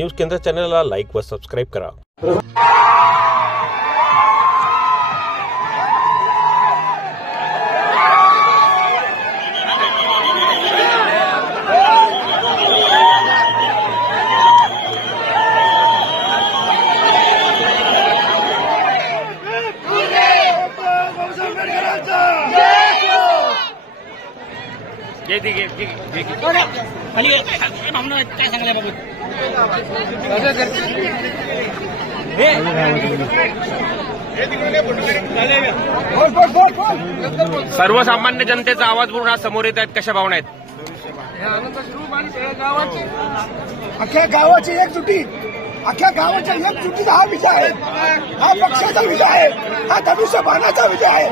News केंद्र चॅनलला like व सबस्क्राईब करा। सर्वसामान्य जनतेचा आवाज पूर्ण समोर येत आहेत, कशा भावना आहेत? अख्ख्या गावाची एकजुटी, अख्ख्या गावाच्या एकजुटीचा हा विजय आहे, हा पक्षाचा विजय आहे, हा धनुष्यबाणाचा विजय आहे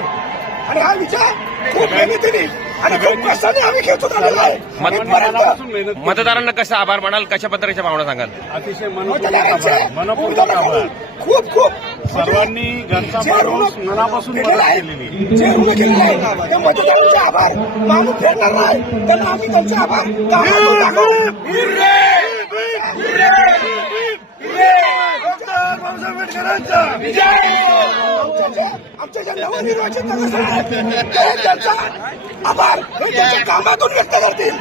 आणि हा विजय खूप मेहनतीने आणि खूप कष्टाने आम्ही खेळतो आलेला आहे। मतदारांना कसं आभार मानाल, कशा पद्धतीच्या भावना सांगाल? अतिशय मनपूर्वक खूप खूप सर्वांनी घरचा माणूस मनापासून मदत केलेली, जे ऋण केलेलं आहे त्या मतदारांचे आभार मानून फेडणार नाही, त्यांना आम्ही त्यांचे आभार आमच्या ज्या नवनिर्वाचित नगरसेवक आहेत त्यांचा आभार त्यांच्या कामातून व्यक्त करतील।